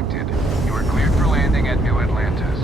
detected. You are cleared for landing at New Atlantis.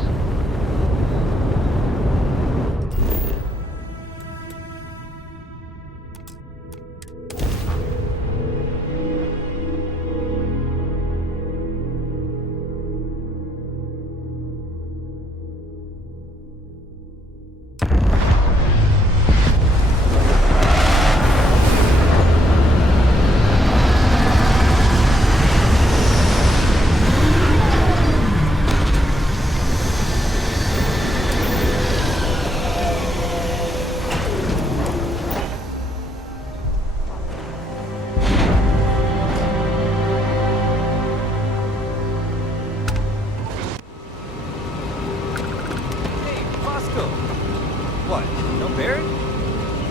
What, no Barrett?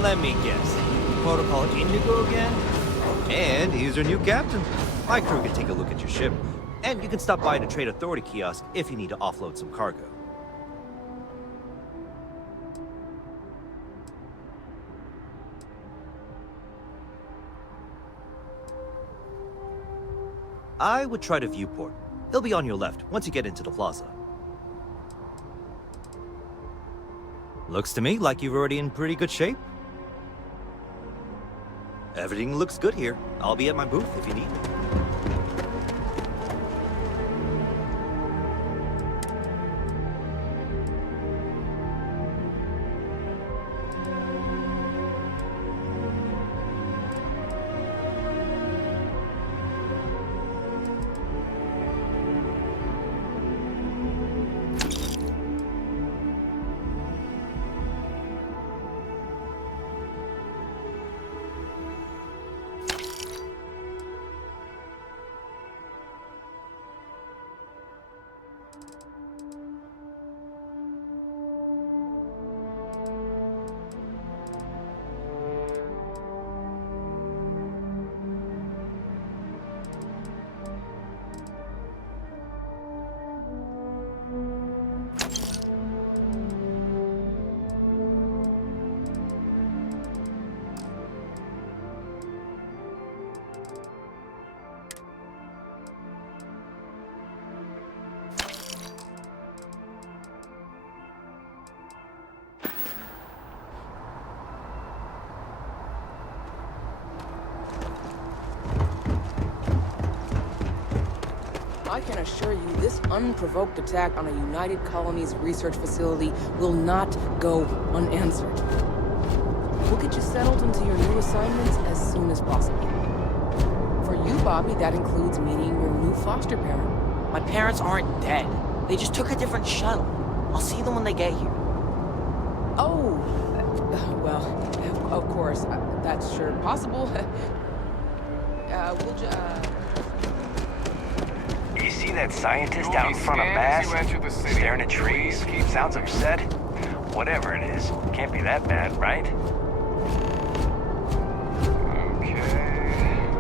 Let me guess. Protocol Indigo again? And he's your new captain. My crew can take a look at your ship. And you can stop by the Trade Authority kiosk if you need to offload some cargo. I would try the viewport. It'll be on your left once you get into the plaza. Looks to me like you're already in pretty good shape. Everything looks good here. I'll be at my booth if you need it. I can assure you this unprovoked attack on a United Colonies research facility will not go unanswered. We'll get you settled into your new assignments as soon as possible. For you, Bobby, that includes meeting your new foster parent. My parents aren't dead. They just took a different shuttle. I'll see them when they get here. Oh, well, of course, that's sure possible. You see that scientist out in front of Bass? Staring at trees? Sounds upset? Whatever it is, can't be that bad, right? Okay,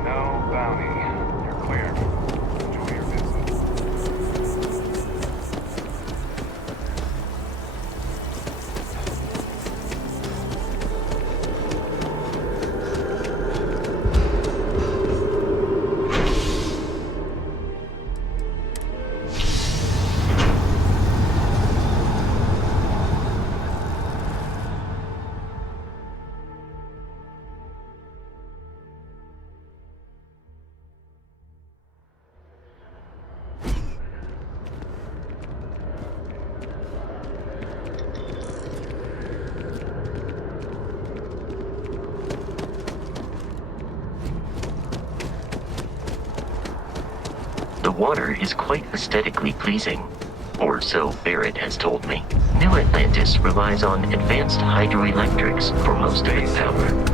no bounty. You're cleared. Enjoy your business. The water is quite aesthetically pleasing, or so Barrett has told me. New Atlantis relies on advanced hydroelectrics for most of its power.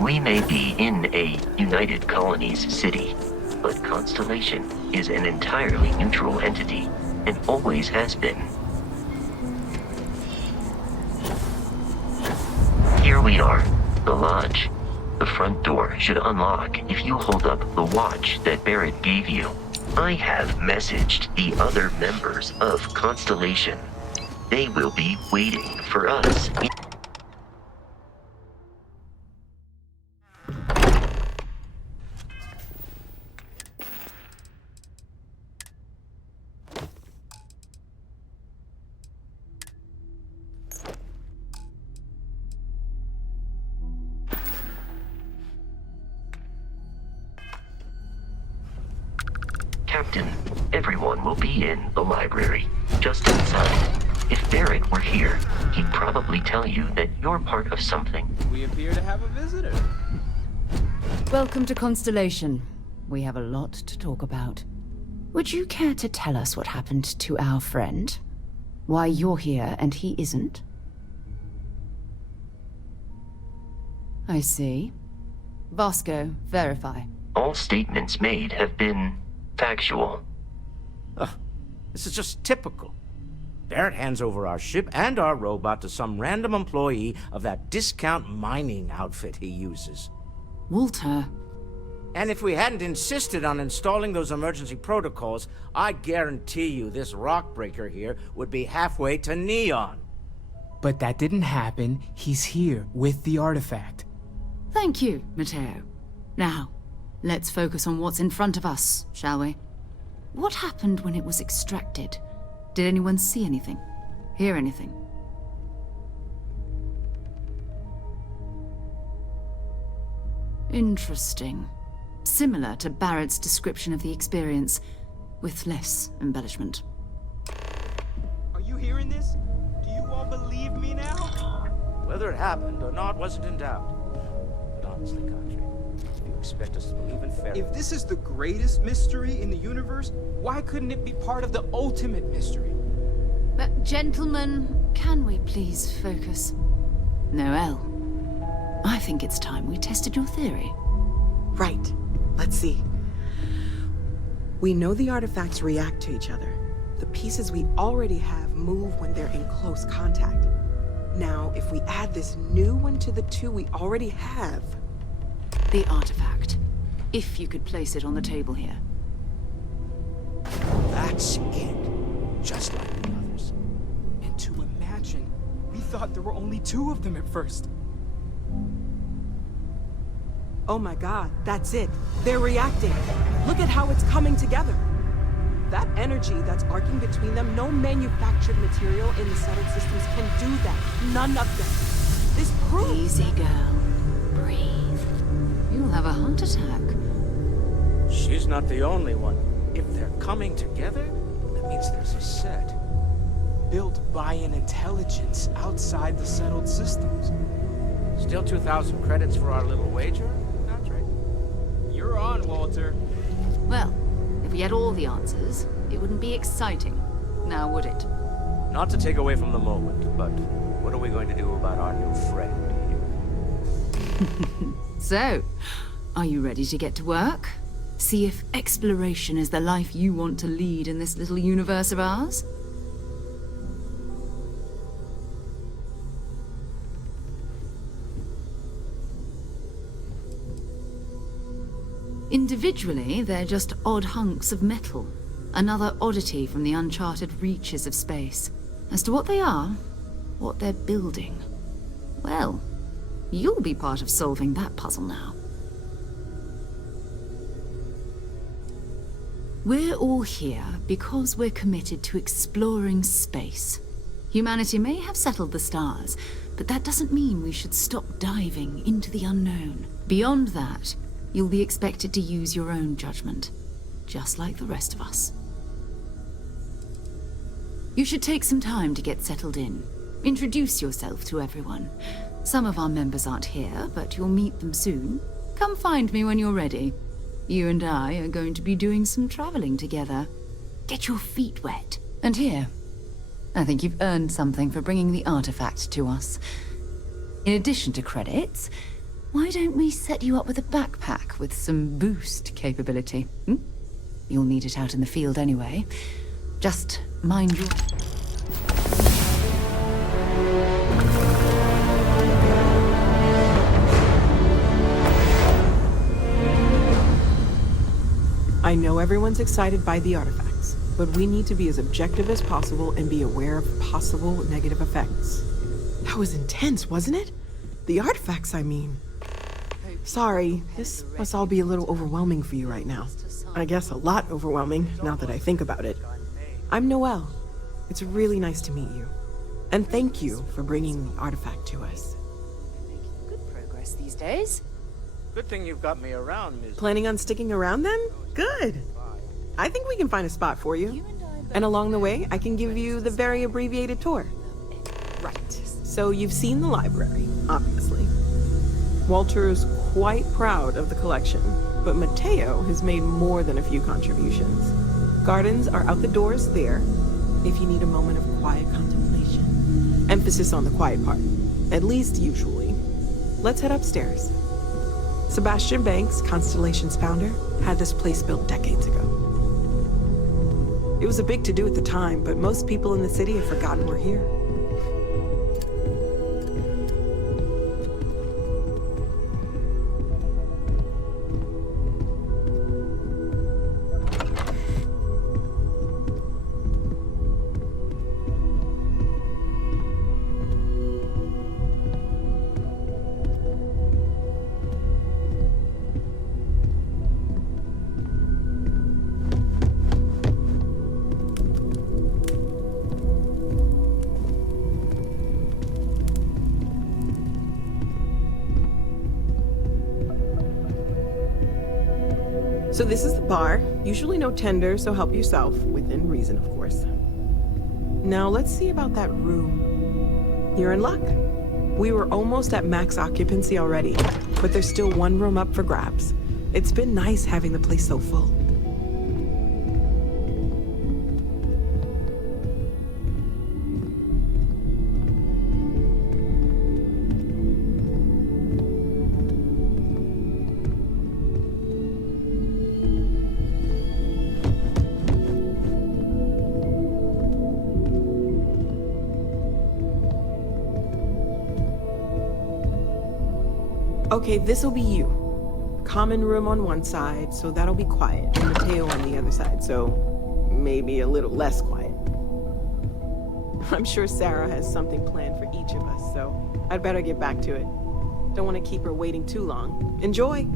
We may be in a United Colonies city, but Constellation is an entirely neutral entity, and always has been. Here we are, the lodge. The front door should unlock if you hold up the watch that Barrett gave you. I have messaged the other members of Constellation. They will be waiting for us. Captain, everyone will be in the library, just inside. If Barrett were here, he'd probably tell you that you're part of something. We appear to have a visitor. Welcome to Constellation. We have a lot to talk about. Would you care to tell us what happened to our friend? Why you're here and he isn't? I see. Vasco, verify. All statements made have been factual. This is just typical. Barrett hands over our ship and our robot to some random employee of that discount mining outfit he uses. Walter. And if we hadn't insisted on installing those emergency protocols, I guarantee you this rock breaker here would be halfway to Neon. But that didn't happen. He's here with the artifact. Thank you, Matteo. Now, let's focus on what's in front of us, shall we? What happened when it was extracted? Did anyone see anything? Hear anything? Interesting. Similar to Barrett's description of the experience, with less embellishment. Are you hearing this? Do you all believe me now? Whether it happened or not wasn't in doubt. But honestly, Country, if you expect us to believe in fairy... If this is the greatest mystery in the universe, why couldn't it be part of the ultimate mystery? But gentlemen, can we please focus? Noelle, I think it's time we tested your theory. Right. Let's see. We know the artifacts react to each other. The pieces we already have move when they're in close contact. Now, if we add this new one to the two we already have... The artifact. If you could place it on the table here. That's it. Just like the others. And to imagine, we thought there were only 2 of them at first. Oh my god, that's it. They're reacting. Look at how it's coming together. That energy that's arcing between them, no manufactured material in the settled systems can do that. None of them. This proves... Easy, girl. Breathe. You'll have a heart attack. She's not the only one. If they're coming together, that means there's a set. Built by an intelligence outside the settled systems. Still 2,000 credits for our little wager, Country? You're on, Walter. Well, if we had all the answers, it wouldn't be exciting. Now would it? Not to take away from the moment, but what are we going to do about our new friend here? So, are you ready to get to work? See if exploration is the life you want to lead in this little universe of ours? Individually, they're just odd hunks of metal. Another oddity from the uncharted reaches of space. As to what they are, what they're building, well, you'll be part of solving that puzzle now. We're all here because we're committed to exploring space. Humanity may have settled the stars, but that doesn't mean we should stop diving into the unknown. Beyond that, you'll be expected to use your own judgment, just like the rest of us. You should take some time to get settled in. Introduce yourself to everyone. Some of our members aren't here, but you'll meet them soon. Come find me when you're ready. You and I are going to be doing some traveling together. Get your feet wet. And here, I think you've earned something for bringing the artifact to us. In addition to credits, why don't we set you up with a backpack with some boost capability? You'll need it out in the field anyway. Just mind your... I know everyone's excited by the artifacts, but we need to be as objective as possible and be aware of possible negative effects. That was intense, wasn't it? The artifacts, I mean. Sorry, this must all be a little overwhelming for you right now. I guess a lot overwhelming, now that I think about it. I'm Noelle. It's really nice to meet you. And thank you for bringing the artifact to us. Good progress these days. Good thing you've got me around, Ms. Planning on sticking around then? Good. I think we can find a spot for you. And along the way, I can give you the very abbreviated tour. Right. So you've seen the library, obviously. Walter is quite proud of the collection, but Mateo has made more than a few contributions. Gardens are out the doors there, if you need a moment of quiet contemplation. Emphasis on the quiet part, at least usually. Let's head upstairs. Sebastian Banks, Constellation's founder, had this place built decades ago. It was a big to-do at the time, but most people in the city have forgotten we're here. So this is the bar. Usually no tender, so help yourself, within reason, of course. Now let's see about that room. You're in luck. We were almost at max occupancy already, but there's still one room up for grabs. It's been nice having the place so full. Okay, this'll be you. Common room on one side, so that'll be quiet. And Mateo on the other side, so maybe a little less quiet. I'm sure Sarah has something planned for each of us, so I'd better get back to it. Don't want to keep her waiting too long. Enjoy!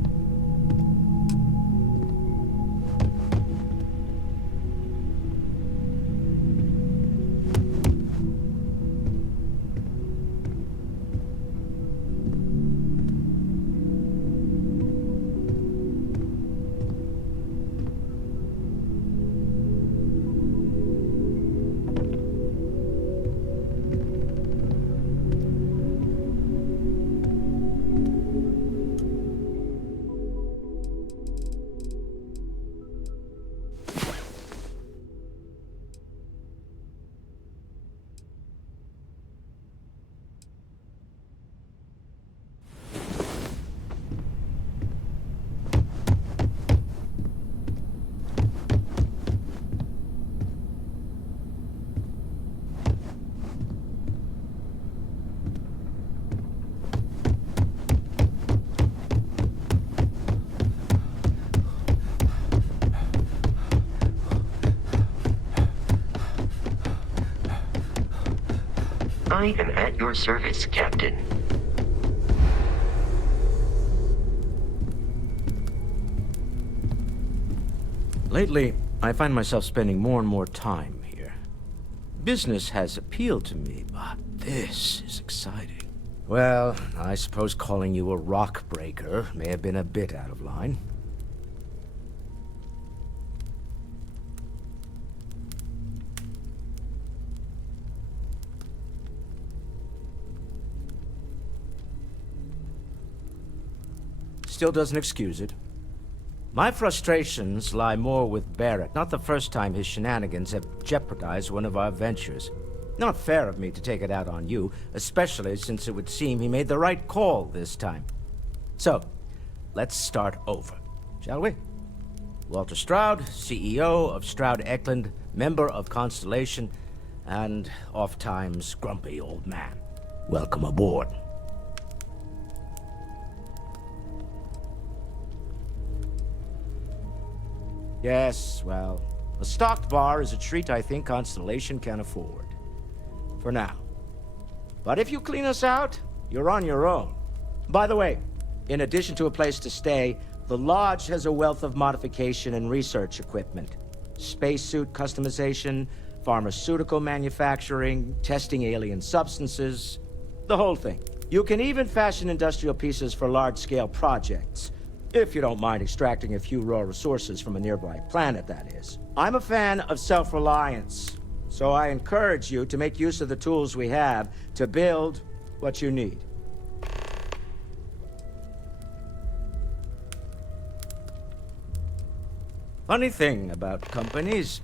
I am at your service, Captain. Lately, I find myself spending more and more time here. Business has appealed to me, but this is exciting. Well, I suppose calling you a rock breaker may have been a bit out of line. Still doesn't excuse it. My frustrations lie more with Barrett. Not the first time his shenanigans have jeopardized one of our ventures. Not fair of me to take it out on you, especially since it would seem he made the right call this time. So, let's start over, shall we? Walter Stroud, CEO of Stroud Eklund, member of Constellation, and oft-times grumpy old man. Welcome aboard. Yes, well, a stocked bar is a treat I think Constellation can afford. For now. But if you clean us out, you're on your own. By the way, in addition to a place to stay, the Lodge has a wealth of modification and research equipment. Spacesuit customization, pharmaceutical manufacturing, testing alien substances, the whole thing. You can even fashion industrial pieces for large-scale projects. If you don't mind extracting a few raw resources from a nearby planet, that is. I'm a fan of self-reliance, so I encourage you to make use of the tools we have to build what you need. Funny thing about companies,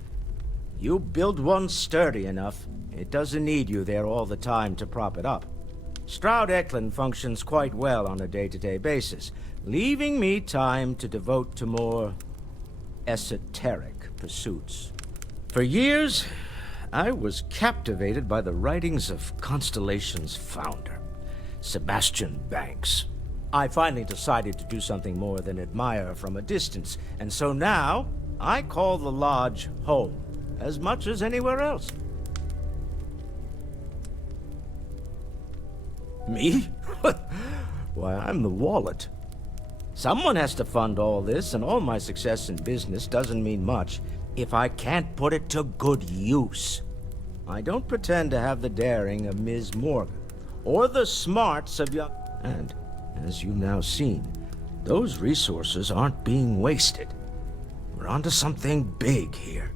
you build one sturdy enough, it doesn't need you there all the time to prop it up. Stroud-Eklund functions quite well on a day-to-day basis, leaving me time to devote to more esoteric pursuits. For years, I was captivated by the writings of Constellation's founder, Sebastian Banks. I finally decided to do something more than admire from a distance, and so now I call the Lodge home, as much as anywhere else. Me? Why, I'm the wallet. Someone has to fund all this, and all my success in business doesn't mean much if I can't put it to good use. I don't pretend to have the daring of Ms. Morgan, or the smarts of young... And, as you've now seen, those resources aren't being wasted. We're onto something big here.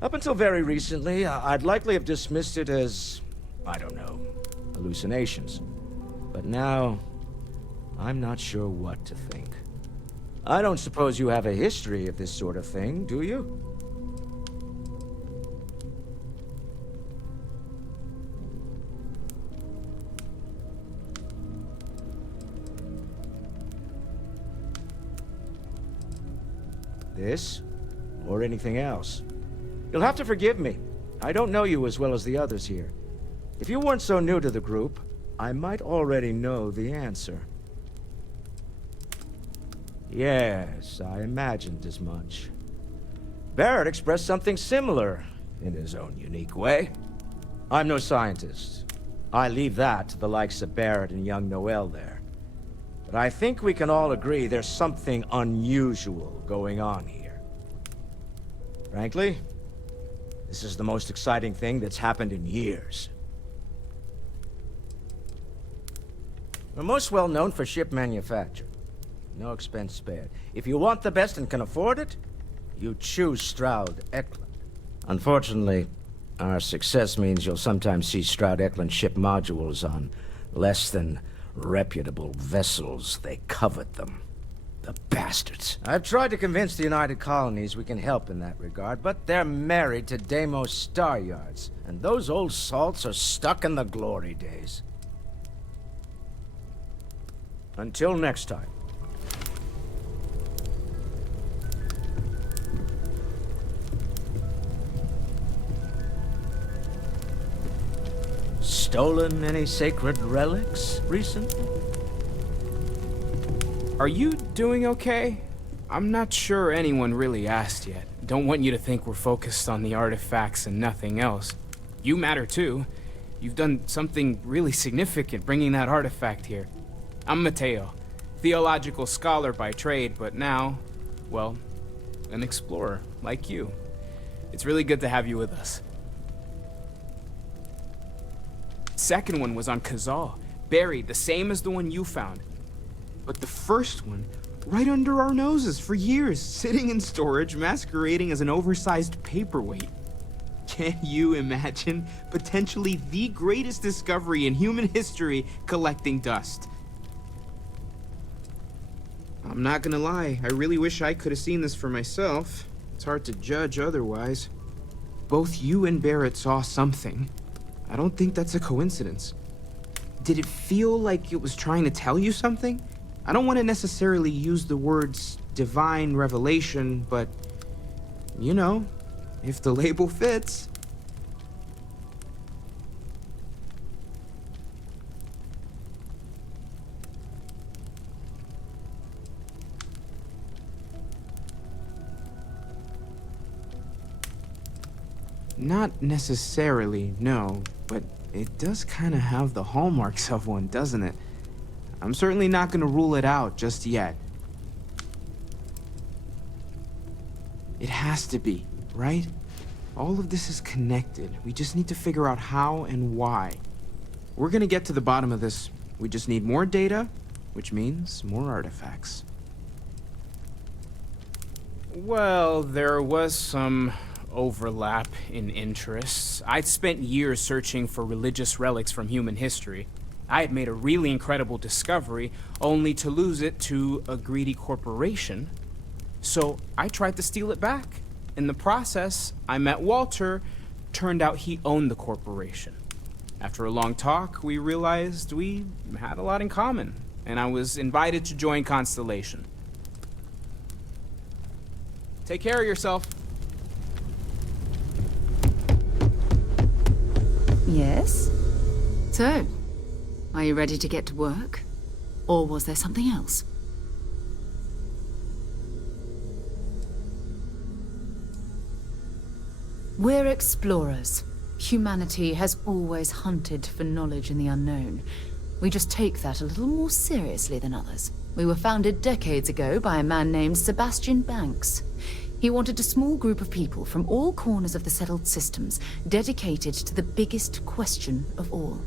Up until very recently, I'd likely have dismissed it as, I don't know, hallucinations. But now, I'm not sure what to think. I don't suppose you have a history of this sort of thing, do you? This, or anything else. You'll have to forgive me. I don't know you as well as the others here. If you weren't so new to the group, I might already know the answer. Yes, I imagined as much. Barrett expressed something similar, in his own unique way. I'm no scientist. I leave that to the likes of Barrett and young Noel there. But I think we can all agree there's something unusual going on here. Frankly, this is the most exciting thing that's happened in years. We're most well known for ship manufacture. No expense spared. If you want the best and can afford it, you choose Stroud-Eklund. Unfortunately, our success means you'll sometimes see Stroud-Eklund ship modules on less than reputable vessels. They covet them. The bastards. I've tried to convince the United Colonies we can help in that regard, but they're married to Deimos Star Yards, and those old salts are stuck in the glory days. Until next time. Stolen any sacred relics recently? Are you doing okay? I'm not sure anyone really asked yet. Don't want you to think we're focused on the artifacts and nothing else. You matter too. You've done something really significant bringing that artifact here. I'm Mateo, theological scholar by trade, but now, well, an explorer like you. It's really good to have you with us. Second one was on Kazal, buried the same as the one you found. But the first one, right under our noses for years, sitting in storage, masquerading as an oversized paperweight. Can you imagine potentially the greatest discovery in human history collecting dust? I'm not gonna lie, I really wish I could have seen this for myself. It's hard to judge otherwise. Both you and Barrett saw something. I don't think that's a coincidence. Did it feel like it was trying to tell you something? I don't want to necessarily use the words divine revelation, but, you know, if the label fits. Not necessarily, no, but it does kind of have the hallmarks of one, doesn't it? I'm certainly not gonna rule it out just yet. It has to be, right? All of this is connected. We just need to figure out how and why. We're gonna get to the bottom of this. We just need more data, which means more artifacts. Well, there was some overlap in interests. I'd spent years searching for religious relics from human history. I had made a really incredible discovery, only to lose it to a greedy corporation. So I tried to steal it back. In the process, I met Walter. Turned out he owned the corporation. After a long talk, we realized we had a lot in common, and I was invited to join Constellation. Take care of yourself. Yes? So, are you ready to get to work? Or was there something else? We're explorers. Humanity has always hunted for knowledge in the unknown. We just take that a little more seriously than others. We were founded decades ago by a man named Sebastian Banks. He wanted a small group of people from all corners of the settled systems dedicated to the biggest question of all.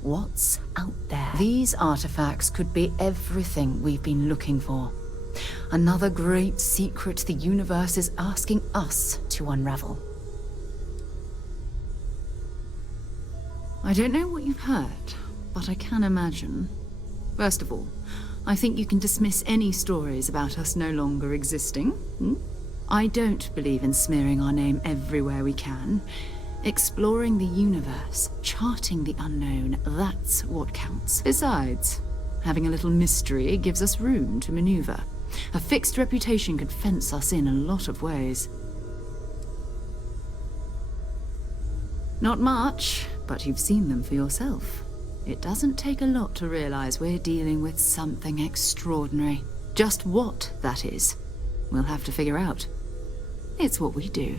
What's out there? These artifacts could be everything we've been looking for. Another great secret the universe is asking us to unravel. I don't know what you've heard, but I can imagine. First of all, I think you can dismiss any stories about us no longer existing. I don't believe in smearing our name everywhere we can. Exploring the universe, charting the unknown, that's what counts. Besides, having a little mystery gives us room to maneuver. A fixed reputation could fence us in a lot of ways. Not much, but you've seen them for yourself. It doesn't take a lot to realize we're dealing with something extraordinary. Just what that is, we'll have to figure out. It's what we do.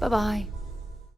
Bye-bye.